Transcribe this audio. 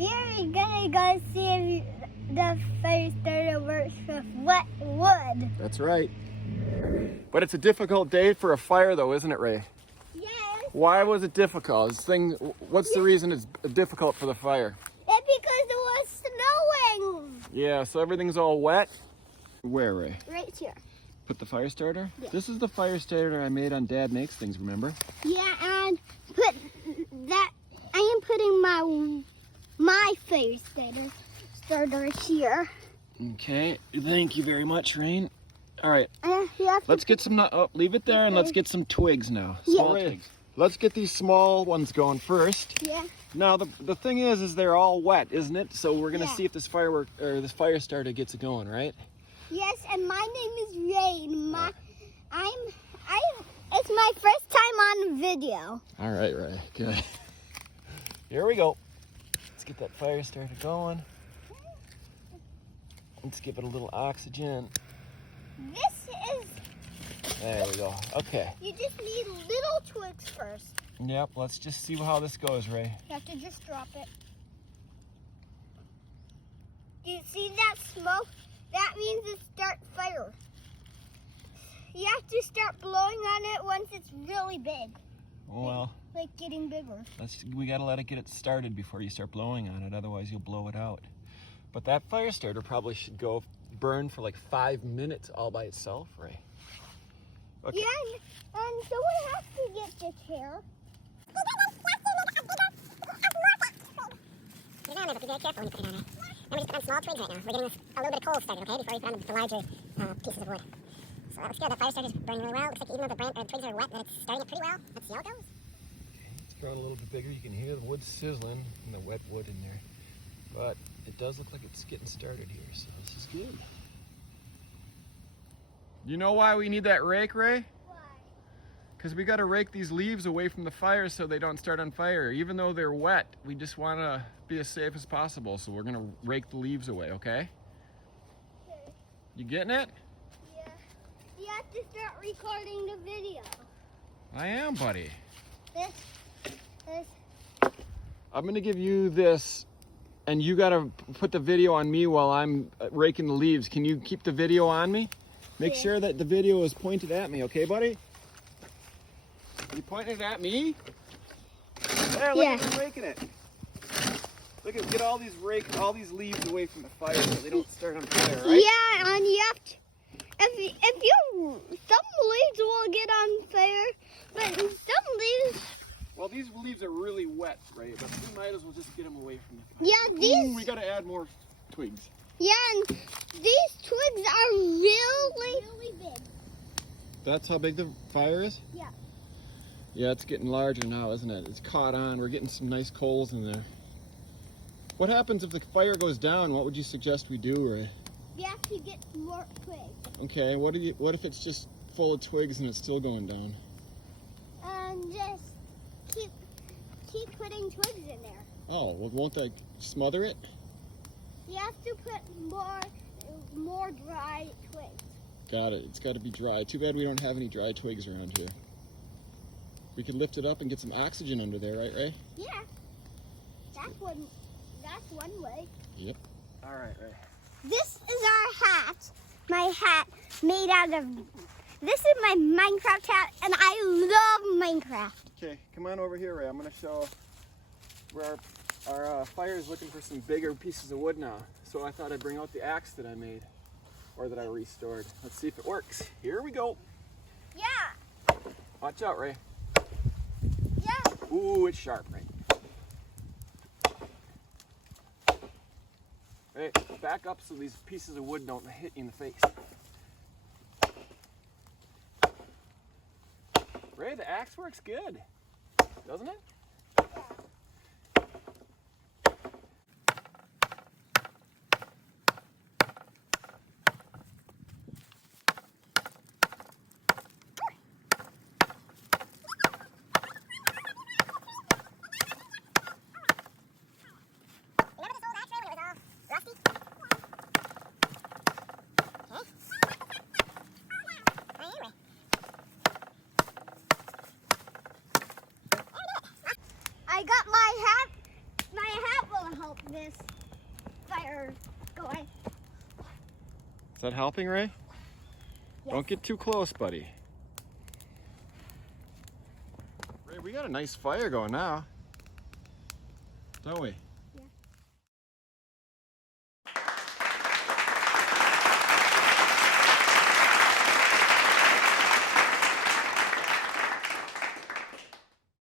We're gonna go see if the fire starter works with wet wood. That's right. But it's a difficult day for a fire though, isn't it, Ray? Yes. Why was it difficult? What's the reason it's difficult for the fire? It's because it was snowing. Yeah, so everything's all wet. Where, Ray? Right here. Put the fire starter? Yeah. This is the fire starter I made on Dad Makes Things, remember? Yeah, and put that. I am putting my fire starter here. Okay, thank you very much, Rain. All right, You have let's get some, leave it there and let's get some twigs now. Yeah. Small twigs. Let's get these small ones going first. Yeah. Now, the thing is they're all wet, isn't it? So we're gonna Yeah. see if this this fire starter gets it going, right? Yes, and my name is Rain. It's my first time on video. All right, Ray, good. Here we go. Let's get that fire starter going. Let's give it a little oxygen. This is, There we go. Okay. you just need little twigs first. Yep, let's just see how this goes, Ray. You have to just drop it. Do you see that smoke? That means it's start fire. You have to start blowing on it once it's really big. Well, Like getting bigger. we gotta let it get started before you start blowing on it, otherwise you'll blow it out. But that fire starter probably should go burn for like 5 minutes all by itself, Ray. Okay. Yeah, and someone has to get this hair. Put it on there, but be very careful when you put it on there. And we're just putting on small twigs right now. We're getting a little bit of coal started, okay, before we put on the larger pieces of wood. So that looks good. The fire starter's burning really well. Looks like even though the twigs are wet, that it's starting it pretty well. Let's see how it goes. It's growing a little bit bigger. You can hear the wood sizzling and the wet wood in there. But it does look like it's getting started here, so this is good. You know why we need that rake, Ray? Why? Because we got to rake these leaves away from the fire so they don't start on fire. Even though they're wet, we just want to be as safe as possible. So we're going to rake the leaves away, okay? Okay. You getting it? Yeah. You have to start recording the video. I am, buddy. This. I'm going to give you this, and you got to put the video on me while I'm raking the leaves. Can you keep the video on me? Make Yeah. sure that the video is pointed at me, okay, buddy? You pointing it at me? There, look at Yeah. me raking it. Look at get all these leaves away from the fire so they don't start on fire, right? Yeah, and you have to. If you some leaves will get on fire, but some leaves. Well, these leaves are really wet, right? But we might as well just get them away from the fire. Yeah, these. We got to add more twigs. Yeah, and these twigs are really big. That's how big the fire is? Yeah. Yeah, it's getting larger now, isn't it? It's caught on. We're getting some nice coals in there. What happens if the fire goes down? What would you suggest we do, Ray? We have to get more twigs. Okay, what if it's just full of twigs and it's still going down? And just keep putting twigs in there. Oh, well, won't that smother it? You have to put more dry twigs. Got it. It's got to be dry. Too bad we don't have any dry twigs around here. We could lift it up and get some oxygen under there, right, Ray? Yeah. That's one way. Yep. All right, Ray. This is our hat. My hat made out of. This is my Minecraft hat, and I love Minecraft. Okay, come on over here, Ray. I'm going to show where our fire is looking for some bigger pieces of wood now. So I thought I'd bring out the axe that I made, or that I restored. Let's see if it works. Here we go. Yeah. Watch out, Ray. Yeah. Ooh, it's sharp, Ray. Hey, back up so these pieces of wood don't hit you in the face. Ray, the axe works good, doesn't it? I got my hat. My hat will to help this fire going. Is that helping, Ray? Yes. Don't get too close, buddy. Ray, we got a nice fire going now, don't we?